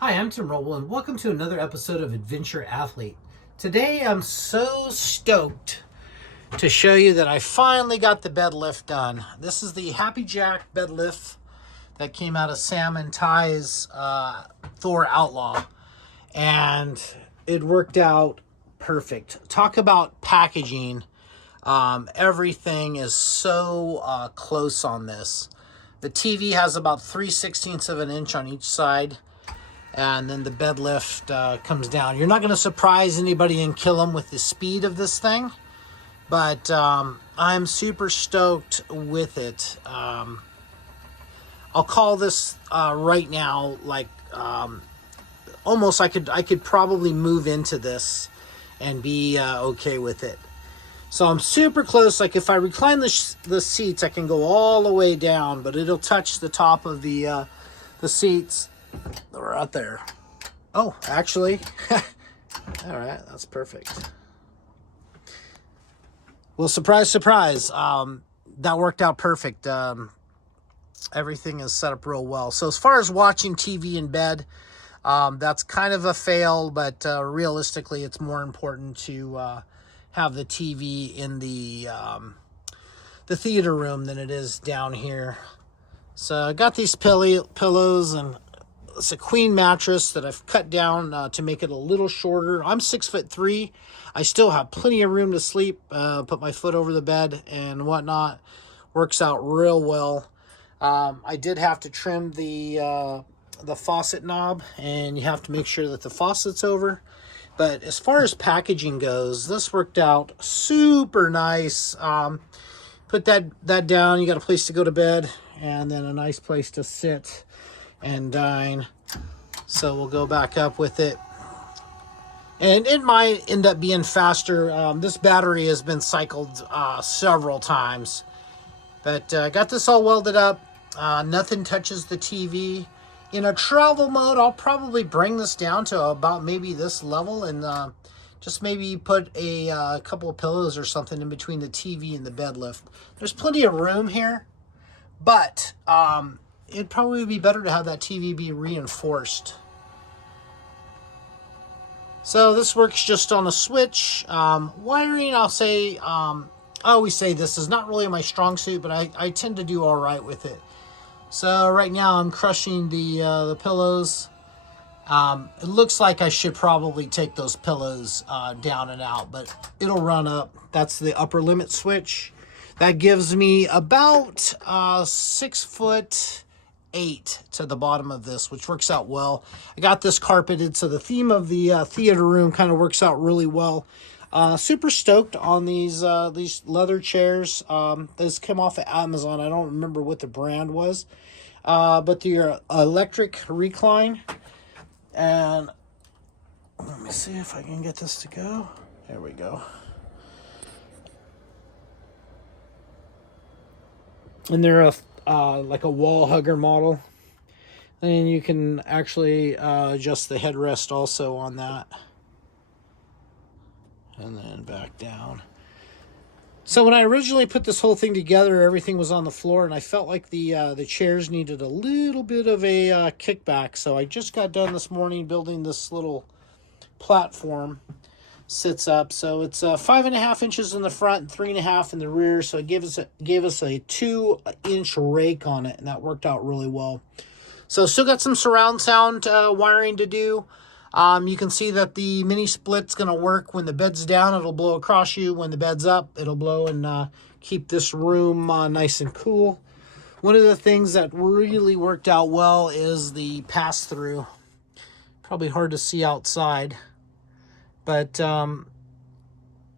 Hi, I'm Tim Roble, and welcome to another episode of Adventure Athlete. Today, I'm so stoked to show you that I finally got the bed lift done. This is the Happi Jac Bedlift that came out of Sam and Ty's Thor Outlaw, and it worked out perfect. Talk about packaging. Everything is so close on this. The TV has about 3/16 of an inch on each side, and then the bed lift comes down. You're not going to surprise anybody and kill them with the speed of this thing, but I'm super stoked with it. I'll call this right now like almost I could probably move into this and be okay with it. So I'm super close. Like if I recline the seats, I can go all the way down, but it'll touch the top of the seats. They're out there. Oh, actually, all right, that's perfect. Well, surprise, surprise. That worked out perfect. Everything is set up real well. So as far as watching TV in bed, that's kind of a fail, but realistically, it's more important to have the TV in the theater room than it is down here. So I got these pillows, and it's a queen mattress that I've cut down to make it a little shorter. I'm 6'3". I still have plenty of room to sleep. Put my foot over the bed and whatnot. Works out real well. I did have to trim the faucet knob, and you have to make sure that the faucet's over. But as far as packaging goes, this worked out super nice. Put that down. You got a place to go to bed, and then a nice place to sit and dine. So we'll go back up with it. And it might end up being faster. This battery has been cycled several times. But I got this all welded up. Nothing touches the TV. In a travel mode, I'll probably bring this down to about maybe this level, and just maybe put a couple of pillows or something in between the TV and the bed lift. There's plenty of room here, but it'd probably be better to have that TV be reinforced. So this works just on a switch. Wiring, I'll say, I always say this is not really my strong suit, but I tend to do all right with it. So right now I'm crushing the pillows. It looks like I should probably take those pillows down and out, but it'll run up. That's the upper limit switch. That gives me about 6'8" to the bottom of this, which works out well. I got this carpeted, so the theme of the theater room kind of works out really well. Super stoked on these leather chairs. Those came off of Amazon. I don't remember what the brand was, but the electric recline. And let me see if I can get this to go. There we go. And they're like a wall hugger model. And you can actually adjust the headrest also on that. And then back down. So when I originally put this whole thing together, everything was on the floor, and I felt like the chairs needed a little bit of a kickback. So I just got done this morning building this little platform. Sits up, so it's 5.5 inches in the front and 3.5 in the rear. So it gave us a 2-inch rake on it, and that worked out really well. So still got some surround sound wiring to do. You can see that the mini split's going to work. When the bed's down, it'll blow across you. When the bed's up, it'll blow and keep this room nice and cool. One of the things that really worked out well is the pass-through. Probably hard to see outside, but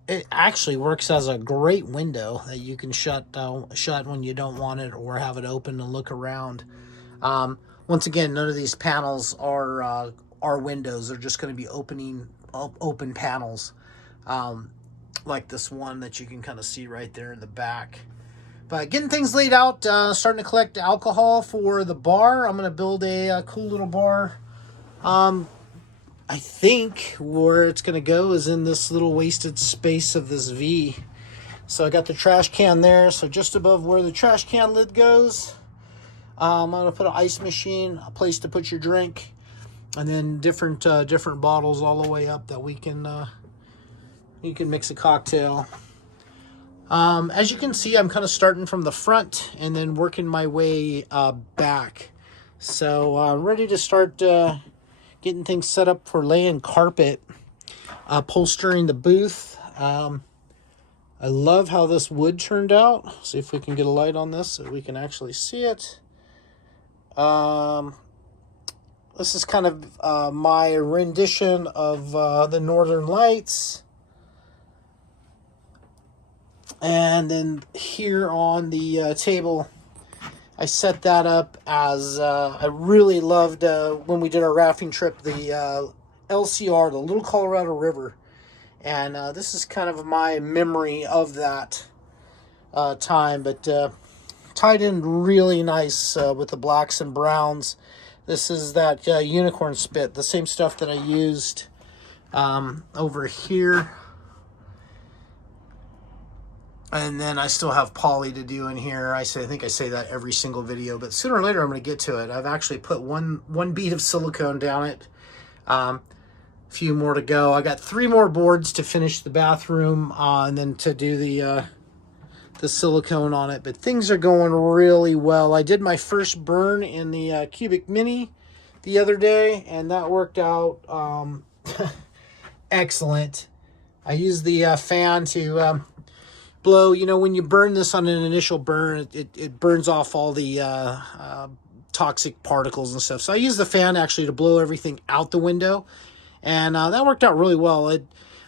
it actually works as a great window that you can shut when you don't want it, or have it open and look around. Once again, none of these panels are windows. They're just going to be open panels, like this one that you can kind of see right there in the back. But getting things laid out, starting to collect alcohol for the bar. I'm going to build a cool little bar. I think where it's going to go is in this little wasted space of this V. So I got the trash can there. So just above where the trash can lid goes, I'm going to put an ice machine, a place to put your drink. and then different bottles all the way up that you can mix a cocktail. As you can see, I'm kind of starting from the front and then working my way back. So ready to start getting things set up for laying carpet, upholstering the booth. I love how this wood turned out. See if we can get a light on this so we can actually see it. This is kind of my rendition of the Northern Lights. And then here on the table, I set that up as I really loved when we did our rafting trip, the LCR, the Little Colorado River. And this is kind of my memory of that time, but tied in really nice with the blacks and browns. This is that unicorn spit, the same stuff that I used over here. And then I still have poly to do in here. I think I say that every single video, but sooner or later I'm going to get to it. I've actually put one bead of silicone down it. A few more to go. I got 3 more boards to finish the bathroom and then to do the silicone on it. But things are going really well. I did my first burn in the Cubic Mini the other day, and that worked out excellent. I used the fan to blow. You know, when you burn this on an initial burn, it burns off all the toxic particles and stuff. So I used the fan actually to blow everything out the window, and that worked out really well. I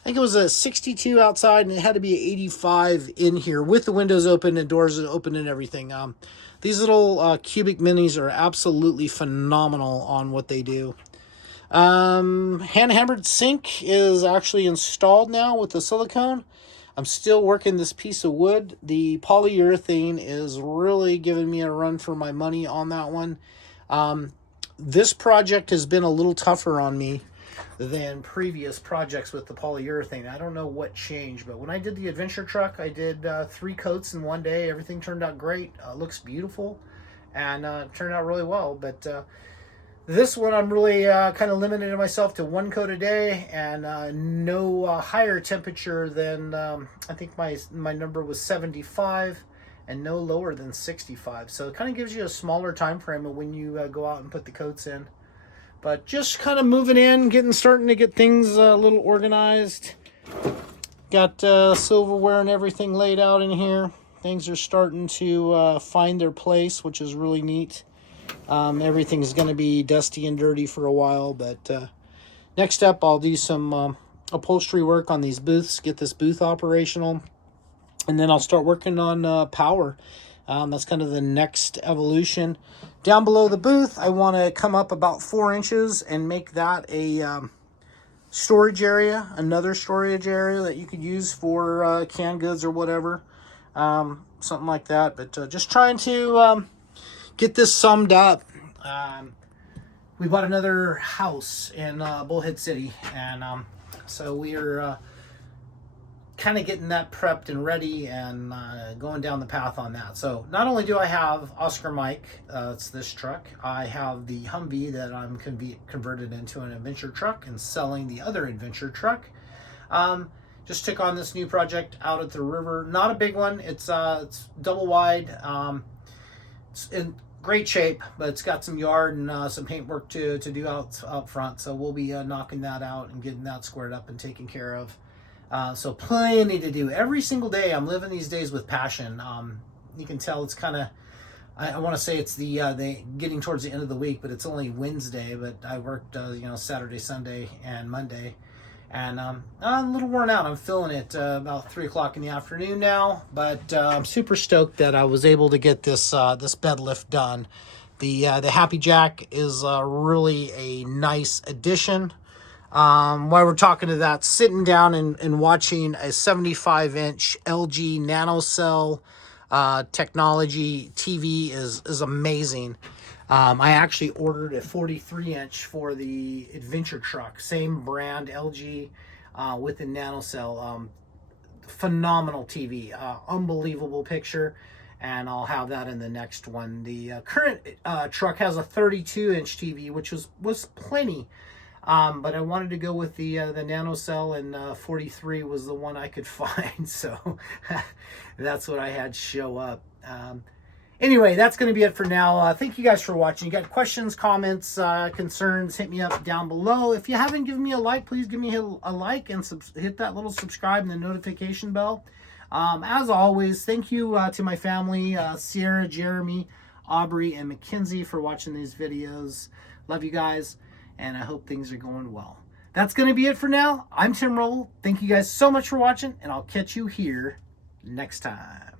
think it was a 62 outside, and it had to be 85 in here with the windows open and doors open and everything. These little Cubic Minis are absolutely phenomenal on what they do. Hand-hammered sink is actually installed now with the silicone. I'm still working this piece of wood. The polyurethane is really giving me a run for my money on that one. This project has been a little tougher on me than previous projects with the polyurethane. I don't know what changed, but when I did the adventure truck, I did 3 coats in one day. Everything turned out great. Looks beautiful, and turned out really well. But this one, I'm really kind of limited myself to 1 coat a day, and no higher temperature than I think my number was 75, and no lower than 65. So it kind of gives you a smaller time frame of when you go out and put the coats in. But just kind of moving in, starting to get things a little organized. Got silverware and everything laid out in here. Things are starting to find their place, which is really neat. Everything's going to be dusty and dirty for a while, but next up I'll do some upholstery work on these booths, get this booth operational, and then I'll start working on power. That's kind of the next evolution. Down below the booth, I want to come up about 4 inches and make that a storage area, another storage area that you could use for canned goods or whatever, something like that. But just trying to get this summed up. We bought another house in Bullhead City, and so we are kind of getting that prepped and ready and going down the path on that. So not only do I have Oscar Mike, it's this truck, I have the Humvee that I'm converted into an adventure truck and selling the other adventure truck. Just took on this new project out at the river. Not a big one. It's double wide. It's in great shape, but it's got some yard and some paint work to do out front. So we'll be knocking that out and getting that squared up and taken care of. So plenty to do every single day. I'm living these days with passion. You can tell it's kind of, I want to say it's the getting towards the end of the week, but it's only Wednesday. But I worked Saturday, Sunday, and Monday, and I'm a little worn out. I'm feeling it about 3 o'clock in the afternoon now, but I'm super stoked that I was able to get this bed lift done. The Happi Jac is really a nice addition. While we're talking to that, sitting down and watching a 75-inch LG nanocell technology TV is amazing. I actually ordered a 43-inch for the adventure truck, same brand LG with the nanocell. Phenomenal TV, unbelievable picture, and I'll have that in the next one. The current truck has a 32-inch TV, which was plenty. But I wanted to go with the NanoCell, and 43 was the one I could find, so that's what I had show up. Anyway, that's going to be it for now. Thank you guys for watching. You got questions, comments, concerns, hit me up down below. If you haven't given me a like, please give me a like and hit that little subscribe and the notification bell. As always, thank you to my family, Sierra, Jeremy, Aubrey, and Mackenzie for watching these videos. Love you guys, and I hope things are going well. That's going to be it for now. I'm Tim Roll. Thank you guys so much for watching, and I'll catch you here next time.